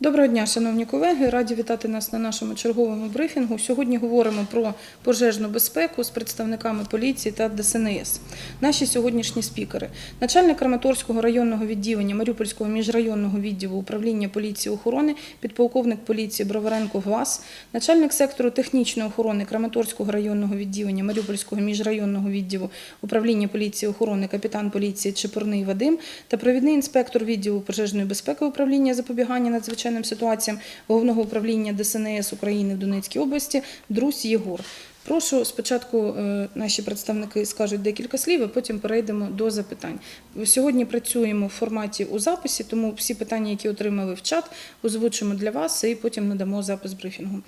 Доброго дня, шановні колеги. Раді вітати нас на нашому черговому брифінгу. Сьогодні говоримо про пожежну безпеку з представниками поліції та ДСНС. Наші сьогоднішні спікери: начальник Краматорського районного відділення Маріупольського міжрайонного відділу управління поліції охорони, підполковник поліції Броваренко Глас, начальник сектору технічної охорони Краматорського районного відділення Маріупольського міжрайонного відділу управління поліції охорони, капітан поліції Чепурний Вадим та провідний інспектор відділу пожежної безпеки управління запобігання надзвичайним ситуаціям головного управління ДСНС України в Донецькій області Друсь Єгор. Прошу спочатку е, наші представники скажуть декілька слів, а потім перейдемо до запитань. Сьогодні працюємо в форматі у записі, тому всі питання, які отримали в чат, озвучимо для вас і потім надамо запис брифінгу.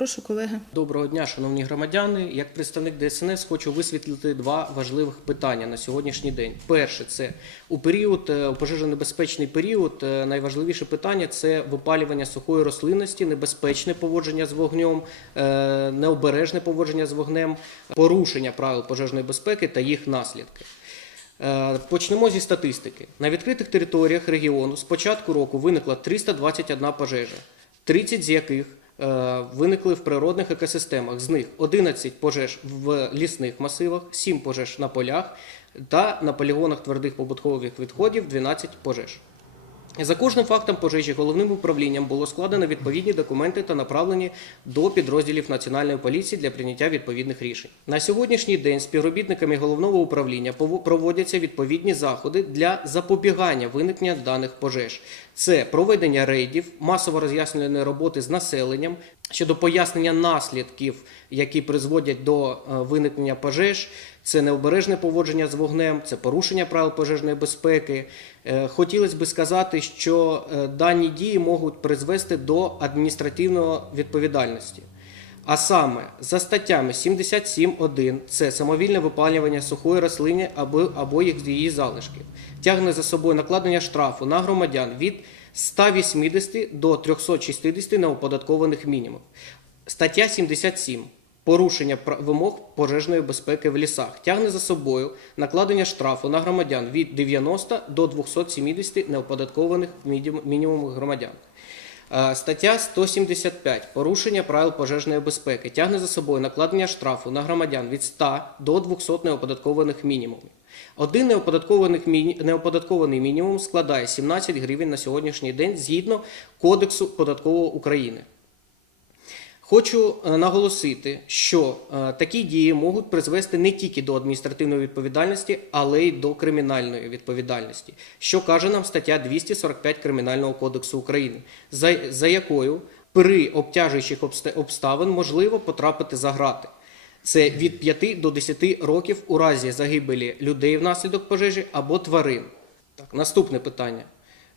Прошу, колеги. Доброго дня, шановні громадяни. Як представник ДСНС хочу висвітлити два важливих питання на сьогоднішній день. Перше, це у період е, у пожежонебезпечний період. е, Найважливіше питання це випалювання сухої рослинності, небезпечне поводження з вогнем, е, необережне поводження з вогнем, порушення правил пожежної безпеки та їх наслідки. Почнемо зі статистики. На відкритих територіях регіону з початку року виникла 321 пожежа, 30 з яких виникли в природних екосистемах. З них 11 пожеж в лісних масивах, 7 пожеж на полях та на полігонах твердих побутових відходів 12 пожеж. За кожним фактом пожежі головним управлінням було складено відповідні документи та направлені до підрозділів Національної поліції для прийняття відповідних рішень. На сьогоднішній день співробітниками головного управління проводяться відповідні заходи для запобігання виникнення даних пожеж. Це проведення рейдів, масово роз'яснювальної роботи з населенням щодо пояснення наслідків, які призводять до е, виникнення пожеж. Це необережне поводження з вогнем, це порушення правил пожежної безпеки. Е, Хотілося би сказати, що е, дані дії можуть призвести до адміністративної відповідальності. А саме за статтями 77.1 це самовільне випалювання сухої рослини або, або їх її залишків, тягне за собою накладення штрафу на громадян від 180 до 360 неоподаткованих мінімумів. Стаття 77. Порушення вимог пожежної безпеки в лісах тягне за собою накладення штрафу на громадян від 90 до 270 неоподаткованих мінімум- мінімумів громадян. Е, Стаття 175. Порушення правил пожежної безпеки тягне за собою накладення штрафу на громадян від 100 до 200 неоподаткованих мінімумів. Один неоподаткований мінімум складає 17 гривень на сьогоднішній день згідно Кодексу податкового України. Хочу е, наголосити, що е, такі дії можуть призвести не тільки до адміністративної відповідальності, але й до кримінальної відповідальності, що каже нам стаття 245 Кримінального кодексу України, за, за якою при обтяжуючих обста- обставин можливо потрапити за грати. Це від 5 до 10 років у разі загибелі людей внаслідок пожежі або тварин. Так, наступне питання.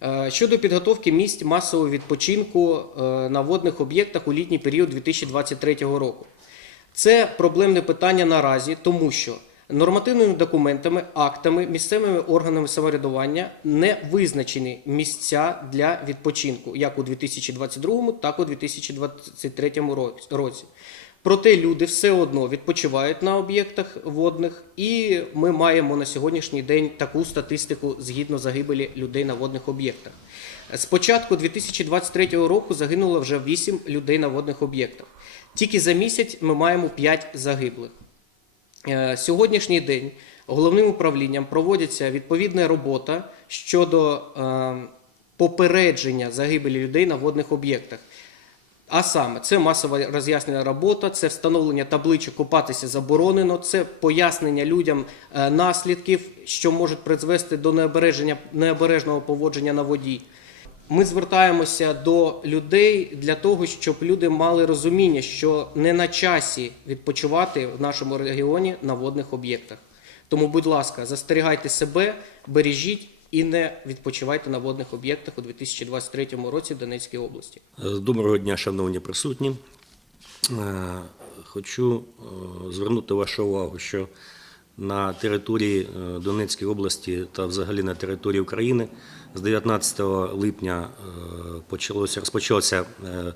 Е, Щодо підготовки місць масового відпочинку е, на водних об'єктах у літній період 2023 року. Це проблемне питання наразі, тому що нормативними документами, актами, місцевими органами самоврядування не визначені місця для відпочинку як у 2022, так і у 2023 ро- році. Проте люди все одно відпочивають на об'єктах водних, і ми маємо на сьогоднішній день таку статистику згідно загибелі людей на водних об'єктах. З початку 2023 року загинуло вже 8 людей на водних об'єктах. Тільки за місяць ми маємо 5 загиблих. Е, Сьогоднішній день головним управлінням проводиться відповідна робота щодо е, попередження загибелі людей на водних об'єктах. А саме, це масова роз'яснена робота, це встановлення табличок купатися заборонено, це пояснення людям е, наслідків, що можуть призвести до необережного поводження на воді. Ми звертаємося до людей для того, щоб люди мали розуміння, що не на часі відпочивати в нашому регіоні на водних об'єктах. Тому, будь ласка, застерігайте себе, бережіть і не відпочивайте на водних об'єктах у 2023 році в Донецькій області. Доброго дня, шановні присутні. Е, Хочу е, звернути вашу увагу, що на території е, Донецької області та взагалі на території України з 19 липня е, почалося, розпочався е,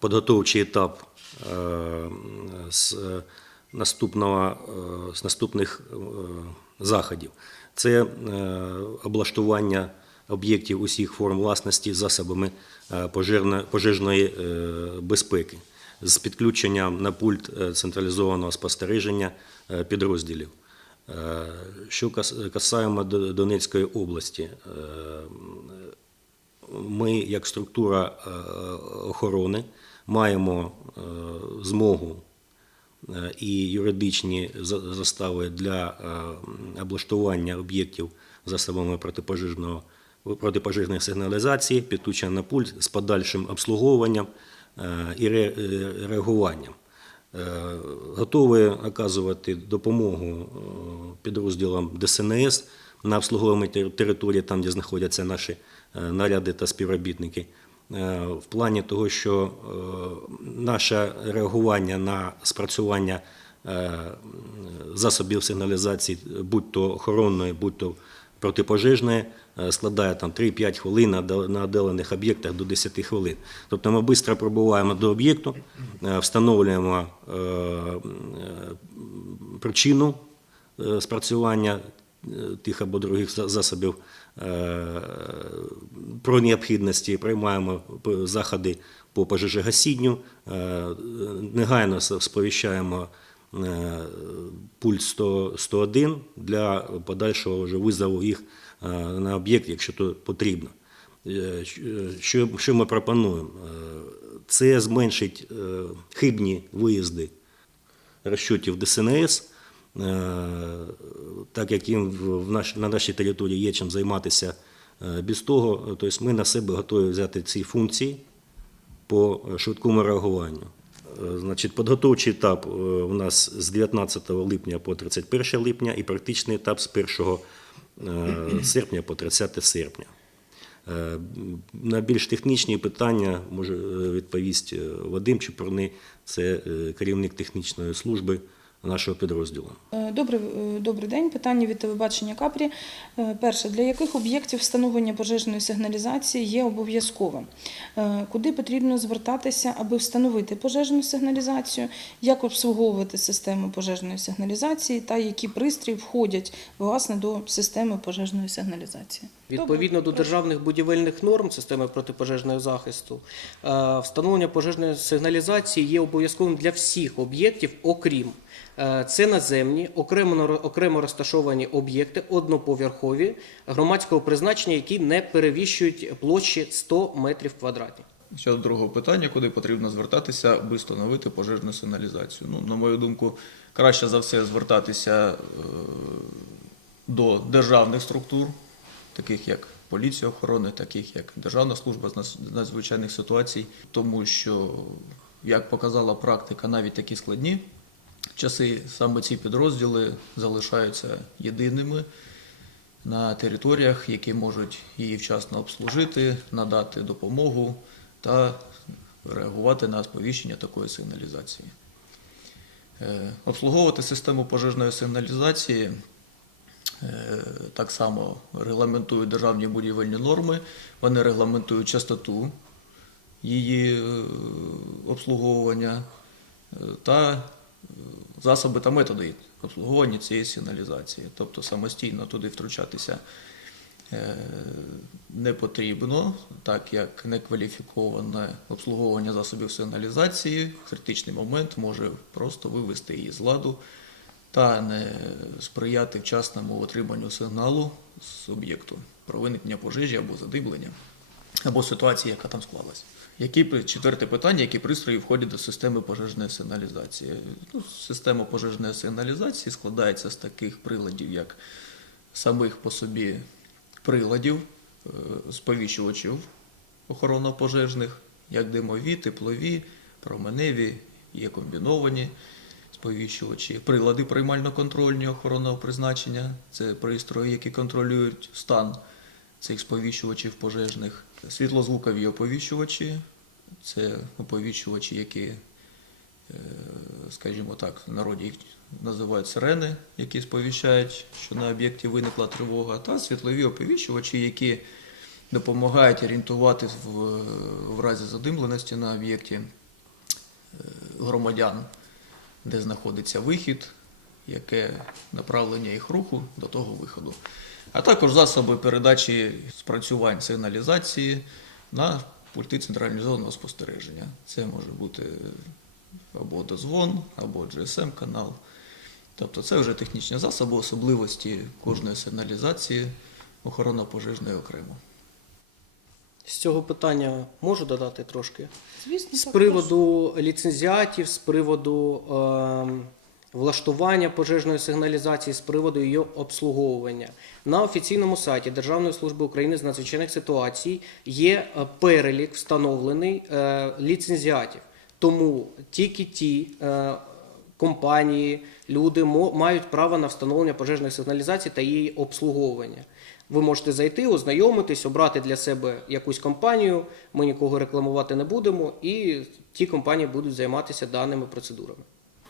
підготовчий етап е, з е, наступного, е, з наступних е, заходів. Це е, облаштування об'єктів усіх форм власності засобами е, пожежної е, безпеки з підключенням на пульт централізованого спостереження підрозділів. Що кас- касаємо Донецької області, ми, як структура охорони, маємо змогу і юридичні застави для е, облаштування об'єктів засобами протипожежного протипожежної сигналізації, підключення на пульт з подальшим обслуговуванням е, і е, реагуванням. Е, Готові оказувати допомогу е, підрозділам ДСНС на обслуговуванні території, там, де знаходяться наші е, наряди та співробітники. Е, В плані того, що е, наше реагування на спрацювання е, засобів сигналізації, будь то охоронної, будь то протипожежної, складає там 3-5 хвилин на дал- об'єктах до 10 хвилин. Тобто ми швидко прибуваємо до об'єкту, встановлюємо причину спрацювання тих або других засобів про необхідності, приймаємо заходи по пожежогасінню, е, негайно сповіщаємо е, пульт 100, 101 для подальшого вже визову їх е, на об'єкт, якщо то потрібно. Е, Що, що ми пропонуємо? Е, Це зменшить е, хибні виїзди розчотів ДСНС, е, так як їм в- наш, на нашій території є чим займатися е, без того, тобто ми на себе готові взяти ці функції по швидкому реагуванню. Е, Значить, підготовчий етап е, у нас з 19 липня по 31 липня і практичний етап з 1 е, серпня по 30 серпня. Е, На більш технічні питання може е, відповість е, Вадим Чупурний, це е, керівник технічної служби нашого підрозділу. Е, Добрий, е, добрий день. Питання від телебачення Капрі. Е, Перше, для яких об'єктів встановлення пожежної сигналізації є обов'язковим? Куди потрібно звертатися, аби встановити пожежну сигналізацію? Як обслуговувати систему пожежної сигналізації та які пристрої входять власне до системи пожежної сигналізації? Відповідно до Добре, державних будівельних норм системи протипожежного захисту, встановлення пожежної сигналізації є обов'язковим для всіх об'єктів, окрім це наземні, окремо розташовані об'єкти, одноповерхові громадського призначення, які не перевищують площі 100 метрів квадратних. Щодо другого питання, куди потрібно звертатися, аби встановити пожежну сигналізацію. Ну, на мою думку, краще за все звертатися е, до державних структур, таких як поліція охорони, таких як Державна служба з надзвичайних ситуацій, тому що, як показала практика, навіть такі складні часи, саме ці підрозділи залишаються єдиними на територіях, які можуть її вчасно обслужити, надати допомогу та реагувати на сповіщення такої сигналізації. Е, Обслуговувати систему пожежної сигналізації е, так само регламентують державні будівельні норми, вони регламентують частоту її е, обслуговування та засоби та методи обслуговування цієї сигналізації. Тобто самостійно туди втручатися е, не потрібно, так як некваліфіковане обслуговування засобів сигналізації в критичний момент може просто вивести її з ладу та не сприяти вчасному отриманню сигналу з об'єкту про виникнення пожежі або задиблення, або ситуації, яка там склалась. Які четверте питання, які пристрої входять до системи пожежної сигналізації? Ну, система пожежної сигналізації складається з таких приладів, як самих по собі приладів, е, сповіщувачів охоронно-пожежних, як димові, теплові, променеві, є комбіновані сповіщувачі, прилади приймально-контрольні охоронного призначення, це пристрої, які контролюють стан цих сповіщувачів пожежних, світлозвукові оповіщувачі, це оповіщувачі, які, е, скажімо так, в народі їх називають сирени, які сповіщають, що на об'єкті виникла тривога, та світлові оповіщувачі, які допомагають орієнтувати в, в разі задимленості на об'єкті е, громадян, де знаходиться вихід яке направлення їх руху до того виходу. А також засоби передачі спрацювань сигналізації на пульти централізованого спостереження. Це може бути або дозвон, або GSM-канал. Тобто це вже технічні засоби, особливості кожної сигналізації охорона пожежної окремо. З цього питання можу додати трошки. Звісно, З так, приводу ліцензіатів, з приводу е, влаштування пожежної сигналізації, з приводу її обслуговування. На офіційному сайті Державної служби України з надзвичайних ситуацій є е, перелік встановлений е, ліцензіатів. Тому тільки ті е, компанії, люди мають право на встановлення пожежної сигналізації та її обслуговування. Ви можете зайти, ознайомитись, обрати для себе якусь компанію. Ми нікого рекламувати не будемо, і ті компанії будуть займатися даними процедурами.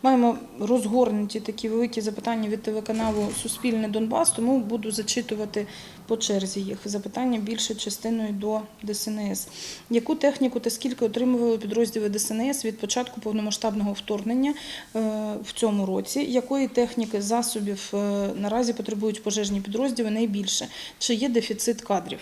Маємо розгорнуті такі великі запитання від телеканалу Суспільне Донбас, тому буду зачитувати по черзі їх. Запитання більше частиною до ДСНС. Яку техніку та скільки отримували підрозділи ДСНС від початку повномасштабного вторгнення е, в цьому році? Якої техніки засобів е, наразі потребують пожежні підрозділи найбільше? Чи є дефіцит кадрів?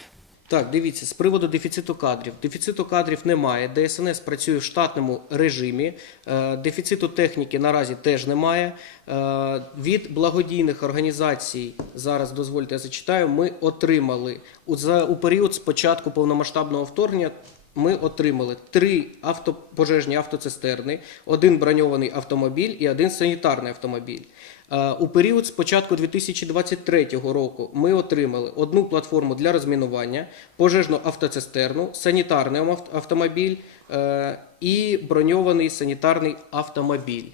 Так, дивіться, з приводу дефіциту кадрів. Дефіциту кадрів немає. ДСНС працює в штатному режимі. Е, Дефіциту техніки наразі теж немає. Е, Від благодійних організацій, зараз дозвольте, я зачитаю, ми отримали у, період з початку повномасштабного вторгнення. Ми отримали три авто, пожежні автоцистерни, один броньований автомобіль і один санітарний автомобіль. Е, У період з початку 2023 року ми отримали одну платформу для розмінування, пожежну автоцистерну, санітарний автомобіль е, і броньований санітарний автомобіль.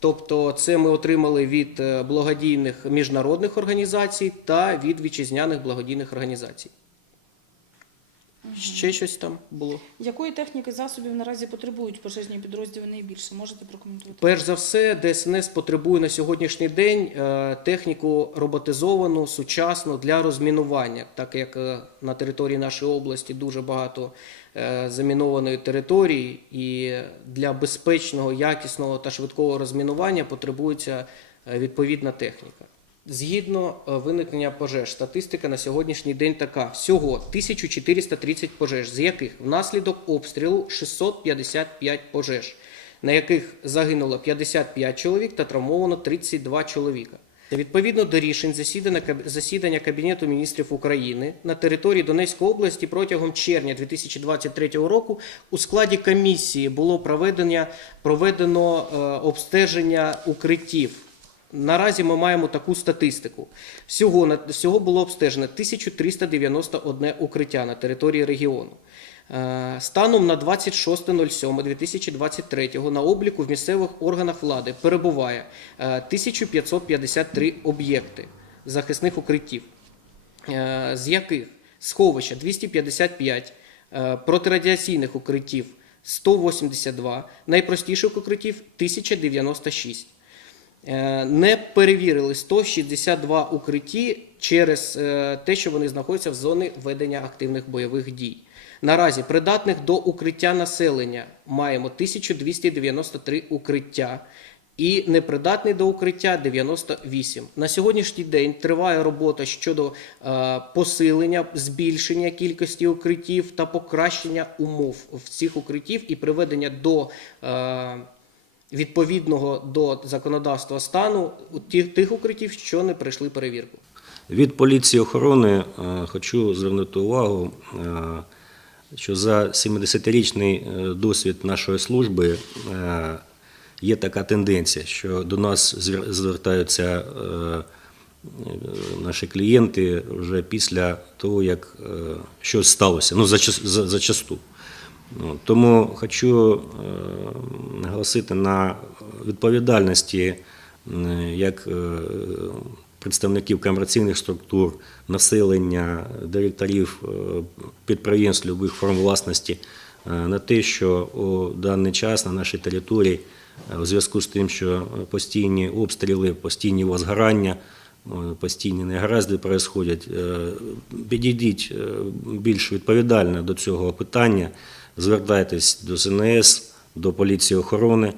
Тобто, це ми отримали від е, благодійних міжнародних організацій та від вітчизняних благодійних організацій. Ще щось там було. Якої техніки засобів наразі потребують пожежні підрозділи найбільше? Можете прокоментувати? Перш за все, ДСНС потребує на сьогоднішній день е, техніку роботизовану, сучасну для розмінування, так як е, на території нашої області дуже багато е, замінованої території, і для безпечного, якісного та швидкого розмінування потребується відповідна техніка. Згідно е, виникнення пожеж, статистика на сьогоднішній день така: всього 1430 пожеж, з яких внаслідок обстрілу 655 пожеж, на яких загинуло 55 чоловік та травмовано 32 чоловіка. Відповідно до рішень засідання, Кабінету міністрів України на території Донецької області протягом червня 2023 року у складі комісії було проведено е, обстеження укриттів. Наразі ми маємо таку статистику. Всього, всього було обстежено 1391 укриття на території регіону. Е, Станом на 26.07.2023 на обліку в місцевих органах влади перебуває е, 1553 об'єкти захисних укриттів, е, з яких сховища 255, е, протирадіаційних укриттів 182, найпростіших укриттів 1096. Е, Не перевірили 162 укритті через е, те, що вони знаходяться в зоні ведення активних бойових дій. Наразі придатних до укриття населення маємо 1293 укриття і непридатний до укриття 98. На сьогоднішній день триває робота щодо е, посилення, збільшення кількості укриттів та покращення умов в цих укриттів і приведення до е, відповідного до законодавства стану тих, тих укриттів, що не пройшли перевірку. Від поліції охорони е, хочу звернути увагу, е, що за 70-річний е, досвід нашої служби є така тенденція, що до нас звер- звертаються наші клієнти вже після того, як щось сталося, ну зачас- за- зачасту. Ну, Тому хочу е, наголосити на відповідальності як е, представників комерційних структур, населення, директорів е, підприємств любих форм власності е, на те, що у даний час на нашій території е, у зв'язку з тим, що постійні обстріли, постійні возгорання, е, постійні негаразди е, підійдіть е, більш відповідально до цього питання, звертайтесь до ЗНС, до поліції охорони е,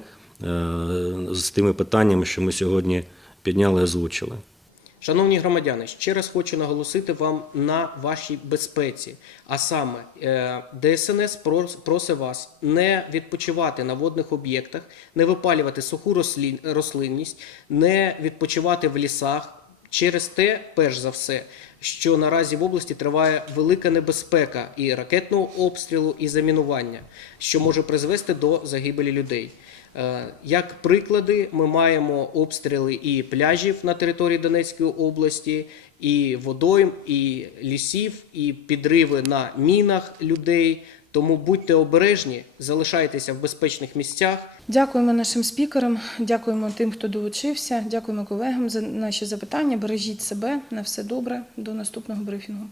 з тими питаннями, що ми сьогодні підняли, і озвучили. Шановні громадяни, ще раз хочу наголосити вам на вашій безпеці. А саме, е, ДСНС просить вас не відпочивати на водних об'єктах, не випалювати суху рослинність, не відпочивати в лісах. Через те, перш за все, що наразі в області триває велика небезпека і ракетного обстрілу, і замінування, що може призвести до загибелі людей. Е, Як приклади, ми маємо обстріли і пляжів на території Донецької області, і водойм, і лісів, і підриви на мінах людей. Тому будьте обережні, залишайтеся в безпечних місцях. Дякуємо нашим спікерам, дякуємо тим, хто долучився, дякуємо колегам за наші запитання. Бережіть себе на все добре. До наступного брифінгу.